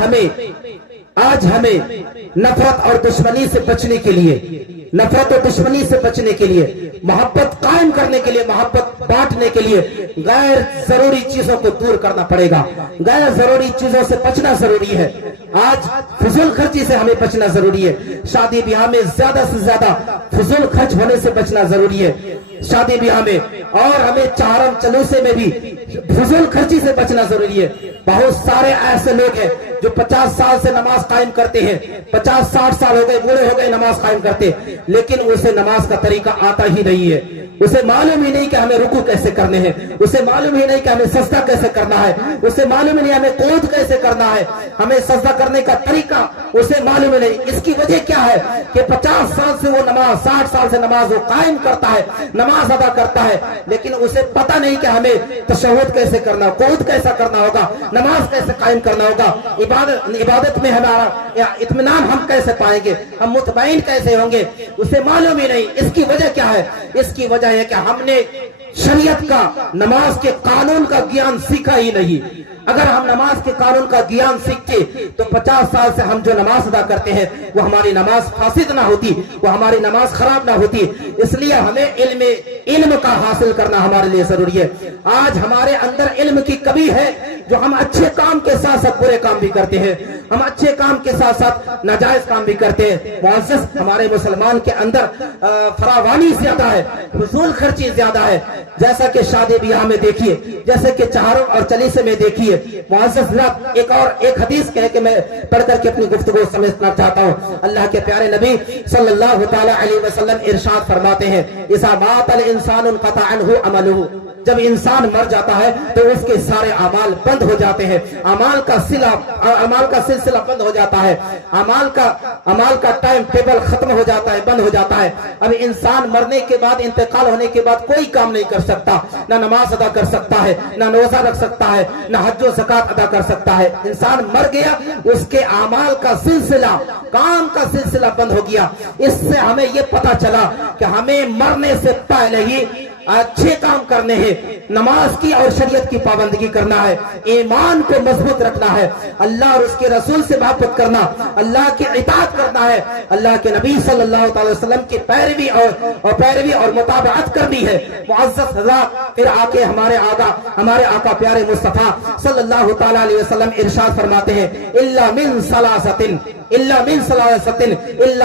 आज हमें नफरत और दुश्मनी से बचने के लिए, नफरत और दुश्मनी से बचने के लिए, मोहब्बत कायम करने के लिए, मोहब्बत बांटने के लिए गैर जरूरी चीजों को दूर करना पड़ेगा। गैर जरूरी चीजों से बचना जरूरी है। आज फजूल खर्ची से हमें बचना जरूरी है। शादी ब्याह में ज्यादा से ज्यादा फजूल खर्च होने से बचना जरूरी है शादी ब्याह में, और हमें चारम चलूसे में भी फजूल खर्ची से बचना जरूरी है। बहुत सारे ऐसे लोग हैं जो 50 साल से नमाज कायम करते हैं, 50-60 साल हो गए, बूढ़े हो गए नमाज कायम करते, लेकिन उसे नमाज का तरीका आता ही नहीं है। उसे मालूम ही नहीं कि हमें रुकू कैसे करने हैं, उसे मालूम ही नहीं कि हमें सजदा कैसे करना है, उसे मालूम ही नहीं हमें कूद कैसे करना है, हमें सजदा करने का तरीका उसे मालूम ही नहीं। इसकी वजह क्या है कि 50 साल से वो नमाज, 60 साल से नमाज वो कायम करता है, नमाज अदा करता है, लेकिन उसे पता नहीं कि हमें तशहुद कैसे करना, कूद कैसा करना होगा, नमाज कैसे कायम करना होगा, इबादत में हमारा इत्मीनान हम कैसे पाएंगे, हम मुतमईन कैसे होंगे, उसे मालूम ही नहीं। इसकी वजह क्या है? इसकी वजह है कि हमने शरीयत का, नमाज के कानून का ज्ञान सीखा ही नहीं। अगर हम नमाज के कानून का ज्ञान सीखते तो 50 साल से हम जो नमाज अदा करते हैं वो हमारी नमाज फासिद ना होती, वो हमारी नमाज खराब ना होती। इसलिए हमें इल्म का हासिल करना हमारे लिए जरूरी है। आज हमारे अंदर इल्म की कमी है, जो हम अच्छे काम के साथ साथ बुरे काम भी करते हैं, हम अच्छे काम के साथ साथ नाजायज काम भी करते हैं। मुअज़्ज़ज़, हमारे मुसलमान के अंदर फरावानी ज्यादा है, फजूल खर्ची ज्यादा है। जैसा कि शादी ब्याह में देखिए, जैसे कि चारों और चलीसे में देखिए। मुअज़्ज़ज़, एक हदीस कह के मैं पढ़ करके अपनी गुफ्तगू समझना चाहता हूँ। अल्लाह के प्यारे नबी सल्लल्लाहु तआला अलैहि वसल्लम इरशाद फरमाते हैं, इज़ा मातल इंसानु इनक़ता अन्हु अमलुहु, जब इंसान मर जाता है तो उसके सारे अमाल बंद हो जाते हैं, अमाल का सिलसिला बंद हो जाता है, अमाल का टाइम टेबल खत्म हो जाता है, बंद हो जाता है। अब इंसान मरने के बाद, इंतकाल होने के बाद कोई काम नहीं कर सकता, ना नमाज अदा कर सकता है, ना रोजा रख सकता है, ना हज व ज़कात अदा कर सकता है। इंसान मर गया, उसके अमाल का सिलसिला, काम का सिलसिला बंद हो गया। इससे हमें ये पता चला कि हमें मरने से पहले ही अच्छे काम करने हैं, नमाज की और शरीयत की पाबंदी करना है, ईमान को मजबूत रखना है, अल्लाह और उसके रसूल से मोहब्बत करना, अल्लाह की इताअत करना है, अल्लाह के नबी सल्लल्लाहु अलैहि वसल्लम की पैरवी और मुताबअत करनी है। मुअज़्ज़ज़ हज़रात, फिर आके हमारे आका प्यारे मुस्तफा सल्लल्लाहु तआला अलैहि वसल्लम इरशाद फरमाते हैं, इल्ला मिन सलासतिन इल्ला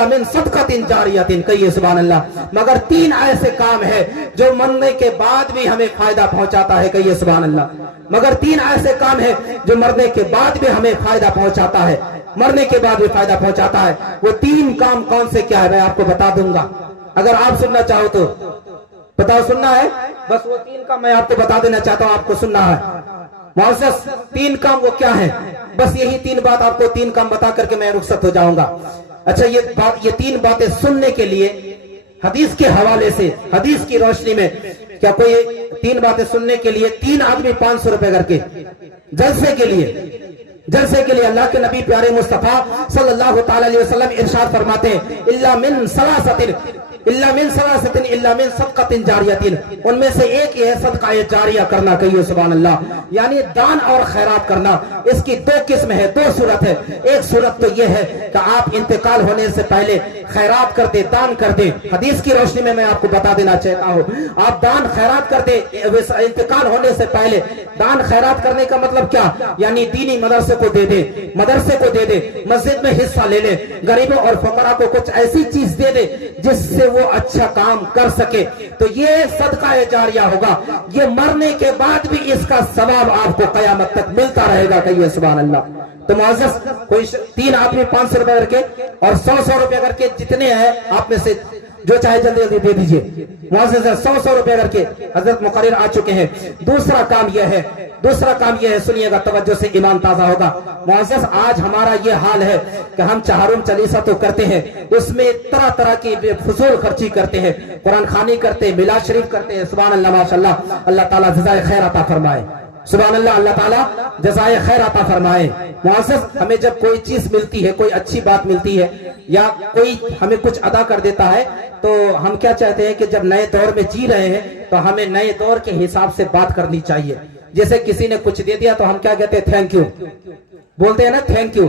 मिन सदक़तिन जारियतिन, कहिए सुभान अल्लाह। मगर 3 ऐसे काम है जो मरने के बाद भी हमें फायदा पहुंचाता है, कहिए सुभान अल्लाह। मगर 3 ऐसे काम है जो मरने के बाद भी हमें फायदा पहुंचाता है, मरने के बाद भी फायदा पहुंचाता है। वो 3 काम कौन से क्या है मैं आपको बता दूंगा, अगर आप सुनना चाहो तो बताओ। सुनना है? बस वो 3 काम मैं आपको बता देना चाहता हूं, आपको सुनना है। मुअज़्ज़ज़, 3 काम वो क्या है? बस यही 3 बात आपको, 3 काम बता करके मैं रुखसत हो जाऊंगा। अच्छा, ये 3 बातें सुनने के लिए हदीस के हवाले से, हदीस की रोशनी में, क्या कोई 3 बातें सुनने के लिए 3 आदमी 500 रुपए करके जलसे के लिए अल्लाह के नबी प्यारे मुस्तफा सल्लल्लाहु तआला अलैहि वसल्लम इरशाद फरमाते हैं, इल्ला मिन सलासतिन इल्ला मिन सदक़तिन जारियतिन, उनमें से एक ये है सदका जारिया करना, कहिए सुभान अल्लाह, यानी दान और खैरात करना। इसकी 2 किस्म है, 2 सूरत है। एक सूरत तो ये है कि आप इंतकाल होने से पहले खैरात कर दे, दान कर दे। हदीस की रोशनी में मैं आपको बता देना चाहता हूँ, आप दान खैरात कर दे इंतकाल होने से पहले। दान खैरात करने का मतलब क्या? यानी दीनी मदरसे को दे दे, मस्जिद में हिस्सा ले ले, गरीबों और फकरा को कुछ ऐसी चीज दे दे जिससे वो अच्छा काम कर सके, तो ये सदका जारिया होगा। ये मरने के बाद भी इसका सवाब आपको कयामत तक मिलता रहेगा, कहिए सुभान अल्लाह। तो मुअज़्ज़ज़, कोई 3 आदमी 500 रुपए करके और 100 रुपए करके, जितने हैं आप में से जो चाहे जल्दी जल्दी दे दीजिए। मुअज़्ज़ज़, 100 रुपए करके हजरत मुकर्रिर आ चुके हैं। दूसरा काम यह है, सुनिएगा तवज्जो से, ईमान ताजा होगा। मुअज़्ज़ज़, आज हमारा ये हाल है कि हम चहारुम चलीसा तो करते हैं, उसमें तरह तरह की फजूल खर्ची करते हैं, कुरान खानी करते हैं, मिलाद शरीफ करते हैं। सुभान अल्लाह, माशाअल्लाह, अल्लाह ताला जज़ाए खैर अता फरमाए। सुभान अल्लाह, अल्लाह ताला जज़ाए खैर अता फरमाए। मुअज़्ज़ज़, हमें जब कोई चीज मिलती है, कोई अच्छी बात मिलती है, या कोई हमें कुछ अदा कर देता है, तो हम क्या चाहते हैं कि जब नए दौर में जी रहे हैं तो हमें नए दौर के हिसाब से बात करनी चाहिए। जैसे किसी ने कुछ दे दिया तो हम क्या कहते हैं? Thank you. बोलते हैं ना थैंक यू,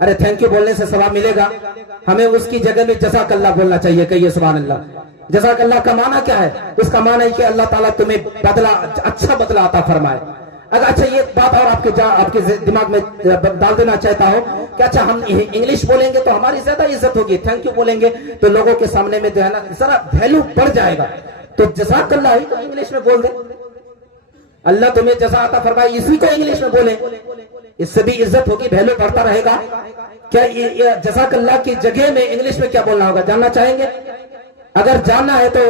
अरे थैंक यू बोलने से सवाब मिलेगा, हमें उसकी जगह में जज़ाकल्लाह बोलना चाहिए। कहिए सुभान अल्लाह। जज़ाकल्लाह का माना क्या है? उसका माना है कि अल्लाह ताला तुम्हें बदला, अच्छा बदला अता फरमाए। अगर अच्छा ये बात और आपके दिमाग में डाल देना चाहता हूँ कि अच्छा हम इंग्लिश बोलेंगे तो हमारी ज्यादा इज्जत होगी, थैंक यू बोलेंगे तो लोगों के सामने में जो है ना जरा वैल्यू बढ़ जाएगा, तो जज़ाकल्लाह ही तो इंग्लिश में बोल दे, अल्लाह तुम्हें जज़ा अता फरमाए, इसी को इंग्लिश में बोले, इससे भी इज्जत होगी, वैल्यू बढ़ता रहेगा। क्या ये जज़ाकल्लाह की जगह में इंग्लिश में क्या बोलना होगा, जानना चाहेंगे? अगर जानना है तो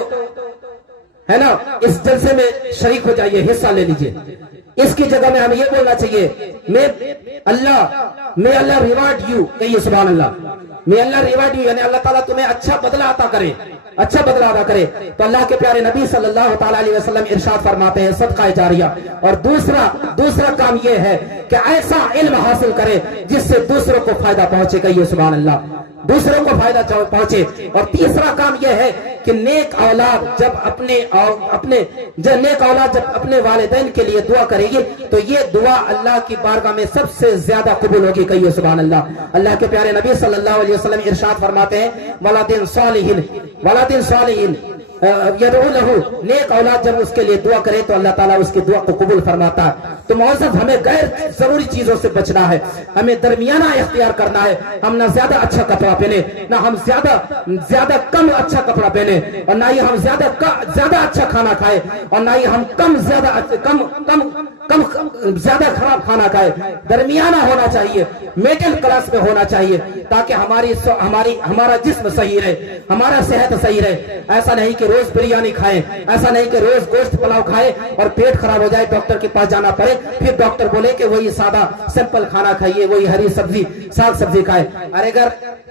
है ना इस जलसे में शरीक हो जाइए, हिस्सा ले लीजिए। इसकी जगह में हमें ये बोलना चाहिए मे अल्लाह रिवार्ड यू। कहिए सुभान अल्लाह। मे अल्लाह रिवार्ड यू, यानी अल्लाह ताला तुम्हें अच्छा बदला अता करे, अच्छा बदला अदा करे। तो अल्लाह के प्यारे नबी सल्लल्लाहु ताला अलैहि वसल्लम इरशाद फरमाते हैं सदका जारिया। और दूसरा काम ये है कि ऐसा इल्म हासिल करे जिससे दूसरों को फायदा पहुंचे। कहिए सुभान अल्लाह, दूसरों को फायदा पहुंचे। और तीसरा काम यह है कि नेक औलाद जब अपने वालिदैन के लिए दुआ करेगी तो ये दुआ अल्लाह की बारगाह में सबसे ज्यादा कबूल होगी। कहिए सुभान अल्लाह। अल्लाह के प्यारे नबी सल्लल्लाहु अलैहि वसल्लम इरशाद फरमाते हैं वलादिन सालिहीन यदऊ लहू, नेक औलाद जब उसके लिए दुआ करे तो अल्लाह ताला उसकी दुआ को कबूल फरमाता है। तो मुअज़्ज़ज़ हमें गैर जरूरी चीजों से बचना है, हमें दरमियाना इख्तियार करना है। हम ना ज्यादा अच्छा कपड़ा पहने, ना हम ज्यादा कम अच्छा कपड़ा पहने, और ना ही हम ज्यादा अच्छा खाना खाए, और ना ही हम ज्यादा खराब खाना खाए। दरमियाना होना चाहिए, मिडिल क्लास में होना चाहिए, ताकि हमारा जिस्म सही रहे, हमारा सेहत सही रहे। ऐसा नहीं कि रोज बिरयानी खाएं, ऐसा नहीं कि रोज गोश्त पुलाव खाएं और पेट खराब हो जाए, डॉक्टर के पास जाना पड़े, फिर डॉक्टर बोले कि वही सादा सिंपल खाना खाइए, वही हरी सब्जी साग सब्जी खाए। अरे अगर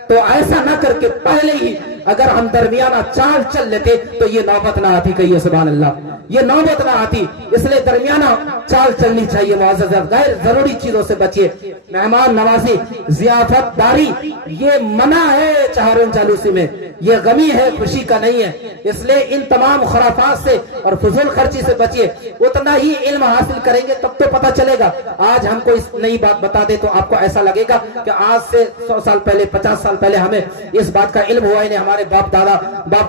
तो ऐसा ना करके पहले ही अगर हम दरमियाना चाल चल लेते तो ये नौबत ना आती। कहिए सुभान अल्लाह, ये नौबत ना आती। इसलिए दरमियाना चाल चलनी चाहिए। मुअज़्ज़ज़ गैर जरूरी चीजों से बचिए। मेहमान नवाजी, जियाफतदारी ये मना है चहारुन चालूसी में, ये गमी है, खुशी का नहीं है। इसलिए इन तमाम खुराफात से और फजूल खर्ची से बचिए। उतना ही इल्म हासिल करेंगे तब तो पता चलेगा। आज हमको इस नई बात बता दे तो आपको ऐसा लगेगा कि आज से 100 साल पहले 50 साल पहले हमें इस बात का इल्म हुआ, इन्हें हमारे बाप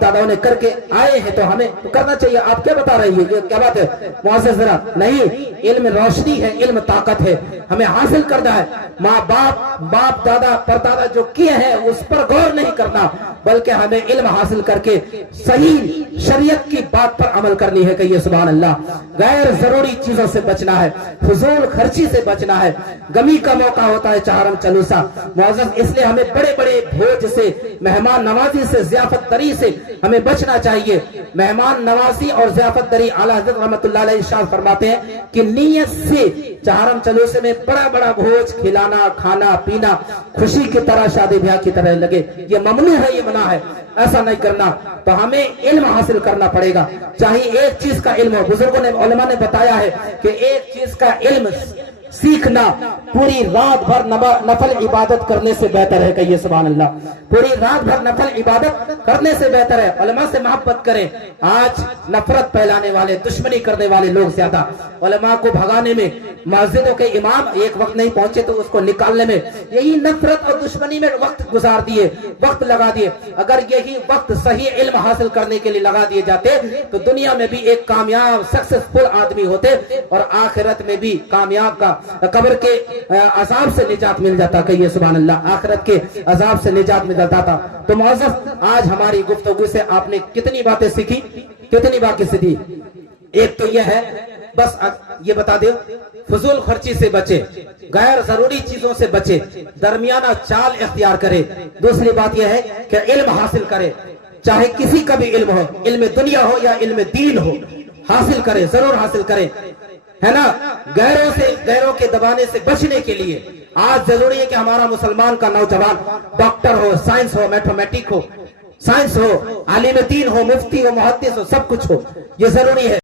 दादाओं ने करके आए हैं तो हमें तो करना चाहिए। आप क्या बता रही है, ये क्या बात है मुअज़्ज़ज़? जरा नहीं, इल्म रोशनी है, इल्म ताकत है, हमें हासिल करना है। माँ बाप दादा परदादा जो किए हैं उस पर गौर नहीं करना, बल्कि हमें इल्म हासिल करके सही शरीयत की बात पर अमल करनी है। कहिए सुभान अल्लाह। गैर जरूरी चीजों से बचना है, फजूल खर्ची से बचना है। गमी का मौका होता है चारम चलूसा मुअज़्ज़ज़, इसलिए हमें बड़े बड़े भोज से, मेहमान नवाजी से, ज़ियाफ़तदरी से हमें बचना चाहिए। मेहमान नवाजी और ज़ियाफ़तदरी आला हज़रत रहमतुल्लाह अलैहि इरशाद फरमाते हैं कि नियत से चारम चलूसे में बड़ा बड़ा भोज खिलाना, खाना पीना खुशी की तरह, शादी ब्याह की तरह लगे, ये ममनू है, ये मना है, ऐसा नहीं करना। तो हमें इल्म हासिल करना पड़ेगा, चाहे एक चीज का इल्म हो। बुजुर्गों ने, उलमा ने बताया है कि एक चीज का इल्म सीखना पूरी रात भर नफल इबादत करने से बेहतर है। कहिए सुभान अल्लाह। पूरी रात भर नफल इबादत करने से बेहतर है। उलमा से मोहब्बत करें। आज नफरत फैलाने वाले, दुश्मनी करने वाले लोग ज्यादा, उलमा को भगाने में, मस्जिदों के इमाम एक वक्त नहीं पहुंचे तो उसको निकालने में, यही नफरत और दुश्मनी में वक्त गुजार दिए, वक्त लगा दिए। अगर यही वक्त सही इल्म हासिल करने के लिए लगा दिए जाते तो दुनिया में भी एक कामयाब सक्सेसफुल आदमी होते और आखिरत में भी कामयाब का कब्र के अजाब से निजात मिल जाता। कहिए सुभान अल्लाह। आखिरत के अजाब से निजात मिल जाता था। तो मुअज़्ज़ज़ आज हमारी गुफ्तगू से आपने कितनी बातें सीखी, कितनी बातें सीखी? एक तो यह है, बस ये बता दो, फजूल खर्ची से बचे, गैर जरूरी चीजों से बचे, दरमियाना चाल इख्तियार करे। दूसरी बात यह है कि इल्म हासिल करे, चाहे किसी का भी इल्म हो, इल्म दुनिया हो या इल्म दीन हो, हासिल करे, जरूर हासिल करे, है ना। गैरों के दबाने से बचने के लिए आज जरूरी है कि हमारा मुसलमान का नौजवान डॉक्टर हो, साइंस हो, मैथमेटिक हो, साइंस हो, आलिम दीन हो, मुफ्ती हो, मुहद्दिस हो, सब कुछ हो, ये जरूरी है।